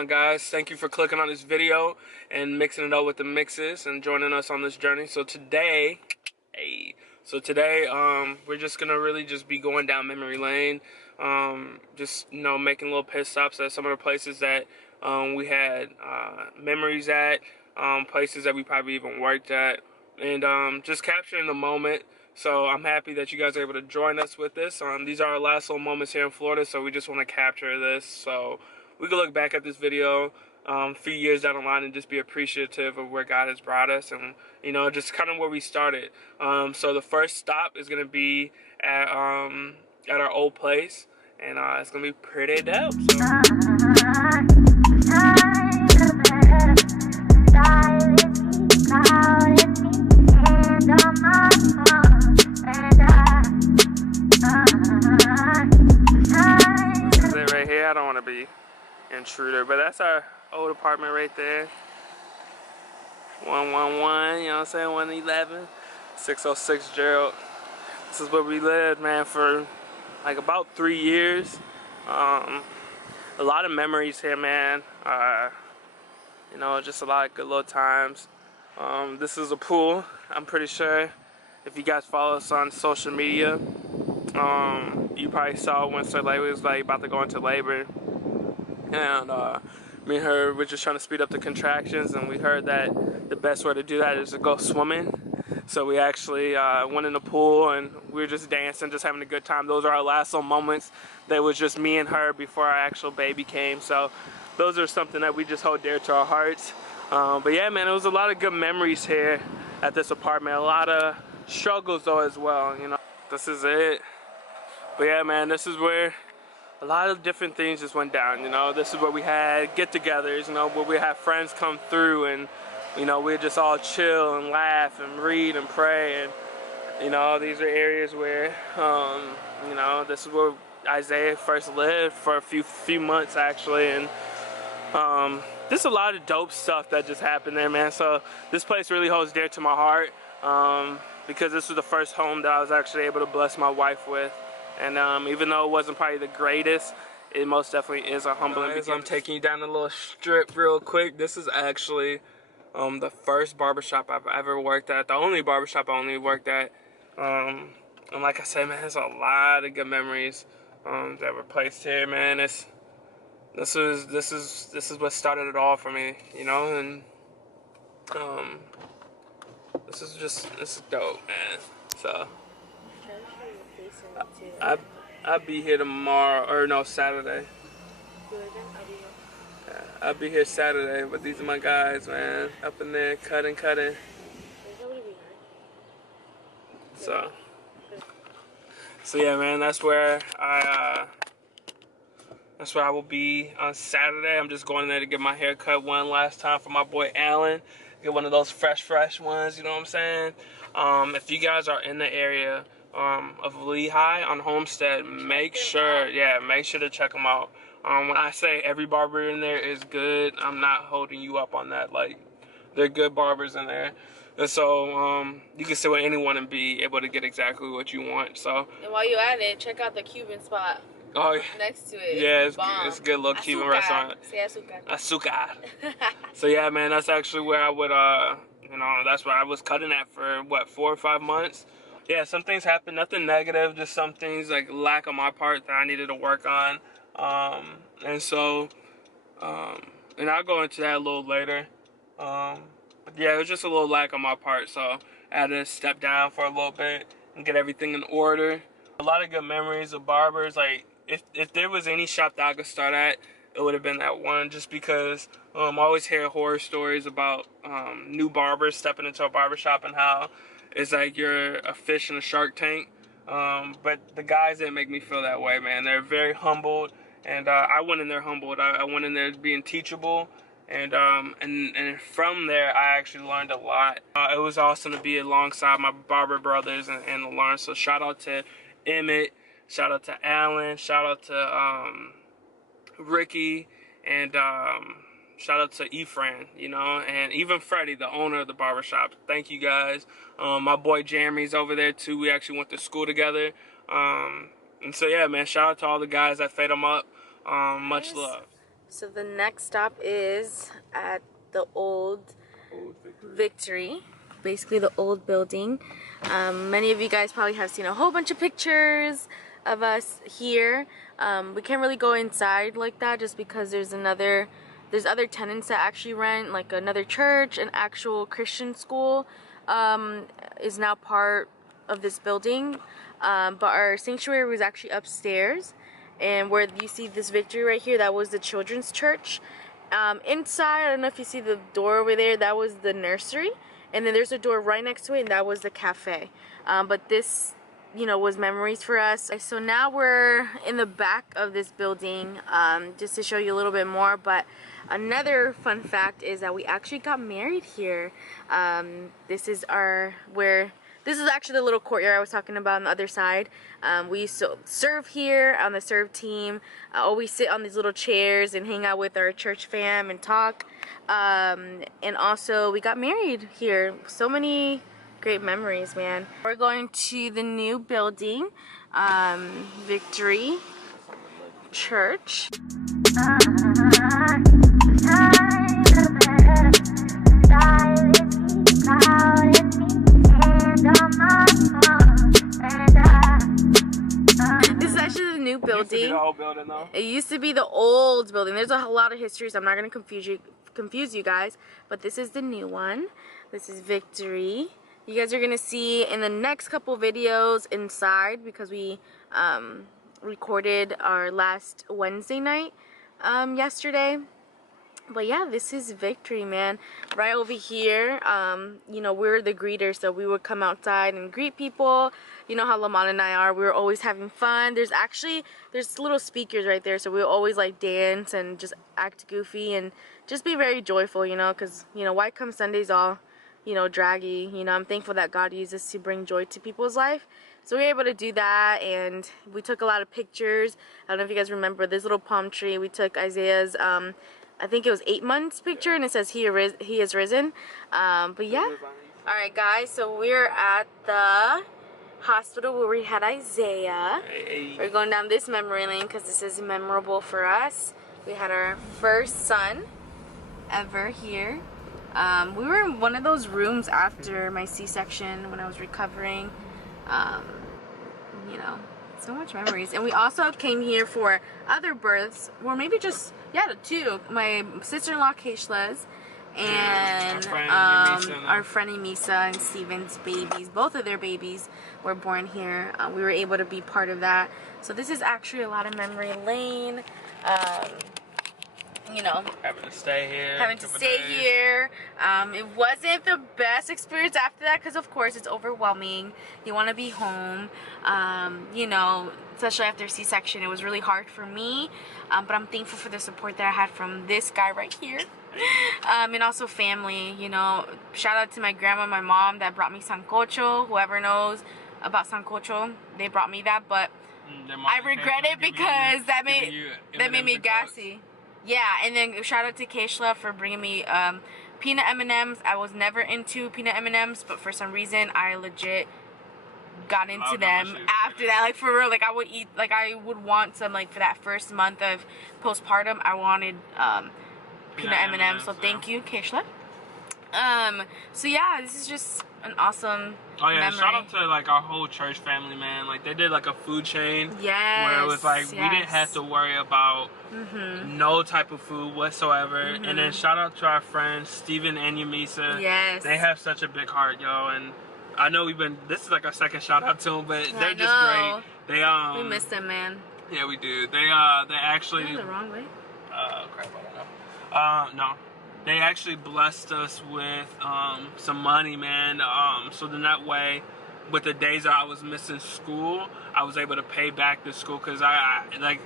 on, guys? Thank you for clicking on this video and mixing it up with the mixes and joining us on this journey. So today, we're just gonna really just be going down memory lane, just making little pit stops at some of the places that we had memories at, places that we probably even worked at, and just capturing the moment. So I'm happy that you guys are able to join us with this. These are our last little moments here in Florida, so we just want to capture this so we can look back at this video a few years down the line and just be appreciative of where God has brought us and, just kind of where we started. So the first stop is going to be at our old place, and it's going to be pretty dope. I don't want to be intruder, but that's our old apartment right there. 111, you know what I'm saying? 111, 606 Gerald. This is where we lived, man, for like about 3 years. A lot of memories here, man. Just a lot of good little times. This is a pool. I'm pretty sure if you guys follow us on social media, you probably saw when Sir Labor was like about to go into labor, and me and her were just trying to speed up the contractions, and we heard that the best way to do that is to go swimming. So we actually went in the pool, and we were just dancing, just having a good time. Those are our last little moments. That was just me and her before our actual baby came. So those are something that we just hold dear to our hearts. But yeah, man, it was a lot of good memories here at this apartment. A lot of struggles though as well. This is it. But yeah, man, this is where a lot of different things just went down. This is where we had get-togethers, where we had friends come through, and we'd just all chill and laugh and read and pray. And these are areas where this is where Isaiah first lived for a few months actually. And there's a lot of dope stuff that just happened there, man. So this place really holds dear to my heart, because this was the first home that I was actually able to bless my wife with. And even though it wasn't probably the greatest, it most definitely is a humbling beginning. I'm taking you down a little strip real quick. This is actually the first barbershop I've ever worked at, the only barbershop I only worked at. And like I said, man, there's a lot of good memories that were placed here, man. This is what started it all for me, and this is dope, man. So I'll be here tomorrow, or no, Saturday. Yeah, I'll be here Saturday, but these are my guys, man, up in there cutting. So yeah, man, that's where I will be on Saturday. I'm just going there to get my hair cut one last time for my boy Alan. Get one of those fresh ones, you know what I'm saying? If you guys are in the area of Lehigh on Homestead, make sure to check them out. When I say every barber in there is good, I'm not holding you up on that. Like, they're good barbers in there. And so you can sit with anyone and be able to get exactly what you want. So, and while you're at it, check out the Cuban spot. Oh, yeah. Next to it. Yeah, it's a good little Cuban restaurant. Azúcar. So yeah, man, that's actually where I would, that's where I was cutting at for, what, 4 or 5 months? Yeah, some things happened, nothing negative, just some things like lack on my part that I needed to work on. And so, and I'll go into that a little later. But yeah, it was just a little lack on my part, so I had to step down for a little bit and get everything in order. A lot of good memories of barbers. Like, if there was any shop that I could start at, it would have been that one, just because I always hear horror stories about new barbers stepping into a barbershop and how it's like you're a fish in a shark tank. But the guys didn't make me feel that way, man. They're very humbled, and I went in there humbled. I went in there being teachable, and from there I actually learned a lot. It was awesome to be alongside my barber brothers and learn. So shout out to Emmett, shout out to Alan, shout out to Ricky, and shout out to Efrain, and even Freddie, the owner of the barbershop. Thank you guys. My boy Jeremy's over there too. We actually went to school together. And so yeah, man, shout out to all the guys that fed them up. Much love. So the next stop is at the old Victory, basically the old building. Many of you guys probably have seen a whole bunch of pictures of us here. We can't really go inside like that just because there's other tenants that actually rent, like another church, an actual Christian school is now part of this building. But our sanctuary was actually upstairs, and where you see this Victory right here, that was the children's church. Inside, I don't know if you see the door over there, that was the nursery, and then there's a door right next to it, and that was the cafe. But this, you know, was memories for us. So now we're in the back of this building, just to show you a little bit more. But another fun fact is that we actually got married here. This is actually the little courtyard I was talking about on the other side. We used to serve here on the serve team. Always sit on these little chairs and hang out with our church fam and talk. And also we got married here. So many great memories, man. We're going to the new building, Victory Church. This is actually the new building. It used to be the old building, though. It used to be the old building. There's a lot of history, so I'm not going to confuse you guys. But this is the new one. This is Victory. You guys are going to see in the next couple videos inside, because we recorded our last Wednesday night yesterday. But yeah, this is Victory, man. Right over here, you know, we're the greeters, so we would come outside and greet people. You know how Lamont and I are. We were always having fun. There's little speakers right there, so we always like dance and just act goofy and just be very joyful, you know, because, you know, why come Sundays all, you know, draggy? You know, I'm thankful that God uses to bring joy to people's life. So we were able to do that, and we took a lot of pictures. I don't know if you guys remember this little palm tree. We took Isaiah's, I think it was 8 months picture, and it says he is risen. But yeah. Alright guys, so we're at the hospital where we had Isaiah. Hey. We're going down this memory lane because this is memorable for us. We had our first son ever here. We were in one of those rooms after my C-section when I was recovering. You know, so much memories. And we also came here for other births, or maybe just, yeah, the two. My sister-in-law Keishla's and our friend Emisa and Steven's babies. Both of their babies were born here. We were able to be part of that. So this is actually a lot of memory lane. You know, Having to stay here. It wasn't the best experience after that because, of course, it's overwhelming. You want to be home. You know, especially after C-section, it was really hard for me. But I'm thankful for the support that I had from this guy right here. And also family, you know. Shout out to my grandma and my mom that brought me sancocho. Whoever knows about sancocho, they brought me that. But I regret it because that made me gassy. Yeah, and then shout out to Keishla for bringing me peanut M&Ms. I was never into peanut M&Ms, but for some reason I legit got into them after that. Like for real, like I would eat, like I would want some, like for that first month of postpartum, I wanted peanut M&Ms. So thank you, Keishla. So yeah, this is just an awesome memory. Shout out to like our whole church family, man. Like they did like a food chain where it was like we didn't have to worry about no type of food whatsoever. And then shout out to our friends Steven and Yamisa. Yes, they have such a big heart, yo. And I know this is like our second shout out to them, but they're just great. They we miss them, man. Yeah, we do. They actually the wrong way. Crap, I don't know. No. They actually blessed us with some money, man. So then that way, with the days that I was missing school, I was able to pay back the school. Because I like,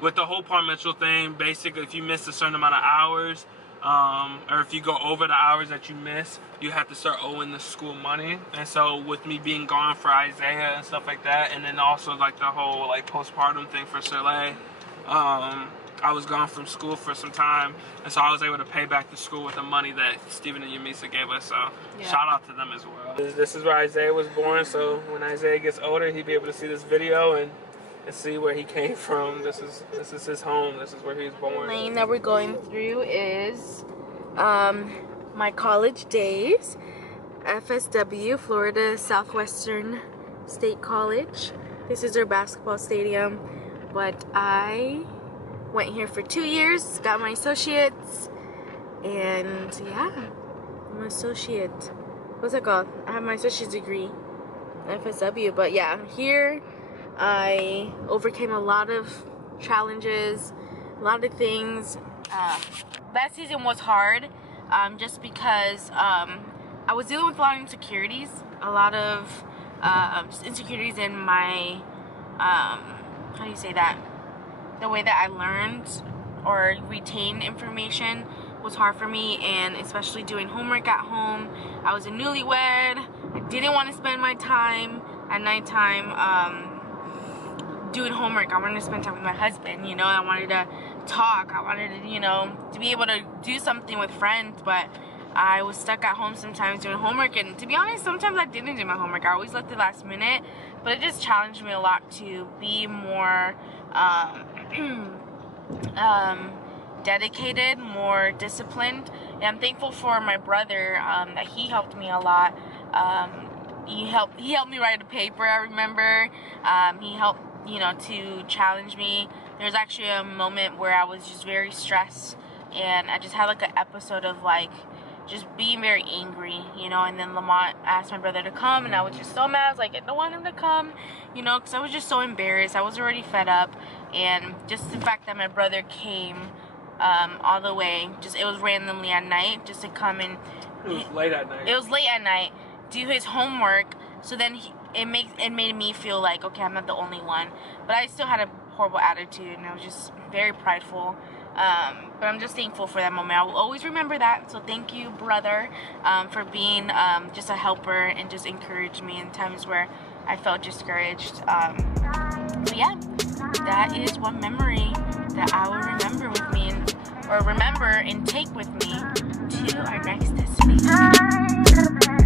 with the whole parmental thing, basically, if you miss a certain amount of hours, or if you go over the hours that you miss, you have to start owing the school money. And so with me being gone for Isaiah and stuff like that, and then also like the whole like postpartum thing for Soleil, I was gone from school for some time, and so I was able to pay back the school with the money that Steven and Yamisa gave us, so shout out to them as well. This is where Isaiah was born, so when Isaiah gets older, he'll be able to see this video and and see where he came from. This is his home. This is where he was born. The lane that we're going through is my college days. FSW, Florida Southwestern State College. This is their basketball stadium. But I went here for 2 years, got my associates, and yeah, I'm an associate. What's it called? I have my associate's degree, FSW. But yeah, here I overcame a lot of challenges, a lot of things. That season was hard, just because I was dealing with a lot of insecurities, a lot of just insecurities in my, how do you say that? The way that I learned or retained information was hard for me, and especially doing homework at home. I was a newlywed. I didn't want to spend my time at nighttime doing homework. I wanted to spend time with my husband, you know. I wanted to talk. I wanted to, you know, to be able to do something with friends, but I was stuck at home sometimes doing homework, and to be honest, sometimes I didn't do my homework. I always left it last minute, but it just challenged me a lot to be more dedicated, more disciplined. And I'm thankful for my brother, that he helped me a lot. He helped me write a paper, I remember. He helped, you know, to challenge me. There's actually a moment where I was just very stressed, and I just had like an episode of like just being very angry, you know. And then Lamont asked my brother to come, and I was just so mad. I was like, I don't want him to come, you know, because I was just so embarrassed. I was already fed up, and just the fact that my brother came all the way, just it was randomly at night, just to come and it was late at night. It was late at night. Do his homework. So then it made me feel like, okay, I'm not the only one. But I still had a horrible attitude, and I was just very prideful. But I'm just thankful for that moment. I will always remember that. So thank you, brother, for being just a helper and just encouraged me in times where I felt discouraged. But yeah, that is one memory that I will remember with me, or remember and take with me to our next destination.